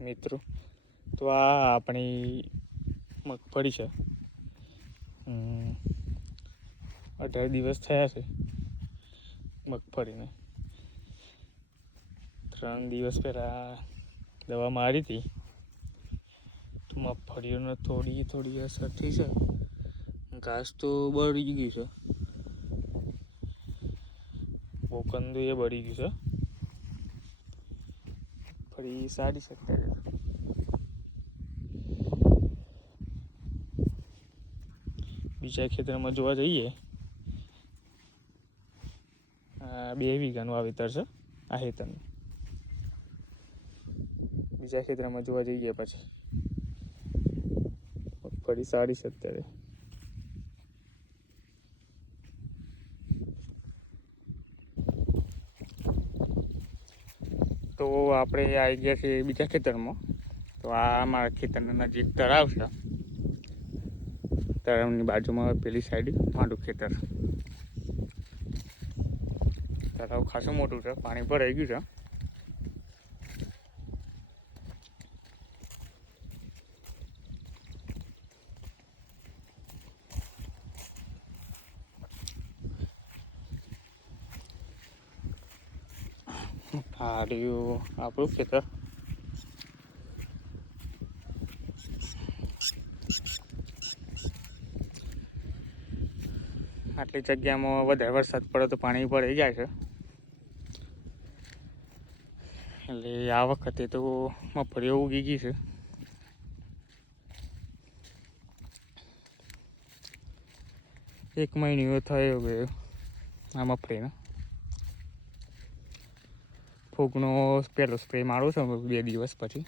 મિત્રો. તો આ આપણી મગફળી છે. અઢાર દિવસ થયા છે મગફળીને. ત્રણ દિવસ પહેલાં દવા મારી હતી. તો મગફળીઓને થોડી થોડી અસર થઈ છે. ઘાસ તો બળી ગયું છે. બોકંદુ એ બળી ગયું છે. ફરી સારી શકતા છે બીજા ખેતરમાં જોવા જઈએ, આ બે વીઘાનું વાવેતર છે, આ ખેતરનું બીજા ખેતરમાં જોવા જઈએ પછી. ફરી સારી છે અત્યારે. તો આપણે આવી ગયા છીએ બીજા ખેતરમાં. તો આ અમારા ખેતરના નજીક તળાવ છે. તળાવની બાજુમાં પેલી સાઈડ મારું ખેતર. તળાવ ખાસું મોટું છે, પાણી ભરાઈ ગયું છે. રહ્યું આપણું ખેતર. આટલી જગ્યામાં વધારે વરસાદ પડે તો પાણી ભરાઈ જાય છે. એટલે આ વખતે તો મગફળીઓ ઉગી ગઈ છે. એક મહિનો થયો ગયો આ મગફળીનો ફૂગનો પહેલો સ્પ્રે મારું છું બે દિવસ પછી.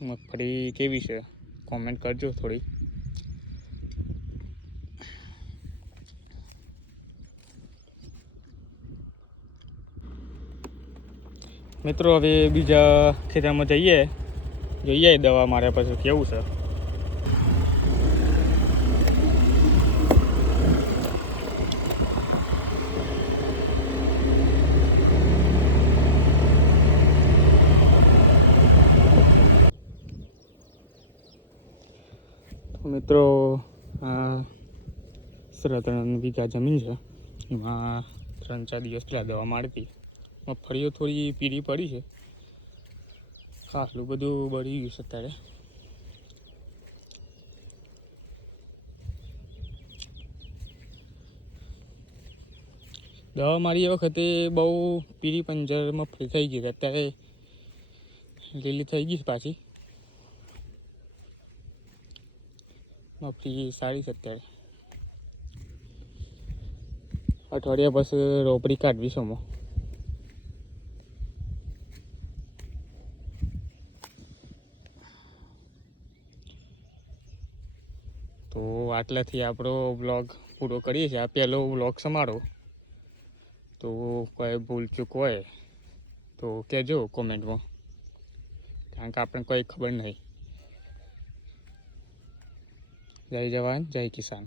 મગફળી કેવી છે? કોમેન્ટ કરજો થોડી મિત્રો, હવે બીજા ખેતરમાં જઈએ. જોઈએ દવા માર્યા પછી કેવું છે. મિત્રો, આ સાડા ત્રણ વીઘા જમીન છે. એમાં ત્રણ ચાર દિવસ પહેલાં દવા મારી હતી. મગફળીઓ થોડી પીળી પડી છે. ખાસલું બધું બળી ગયું છે અત્યારે. દવા મારી એ વખતે બહુ પીળી પંજર મગફળી થઈ ગઈ. અત્યારે લીલી થઈ ગઈ પાછી. મગફળી સારી છે અત્યારે. અઠવાડિયા પછી રોપડી કાઢવી છે અમે તો આટલાથી આપણો બ્લોગ પૂરો કરીએ છીએ. આ પહેલો બ્લોગ સમારો તો કોઈ ભૂલચૂક હોય તો કહેજો કોમેન્ટમાં. કારણ કે આપણને કોઈ ખબર નહીં. જય જવાન, જય કિસાન.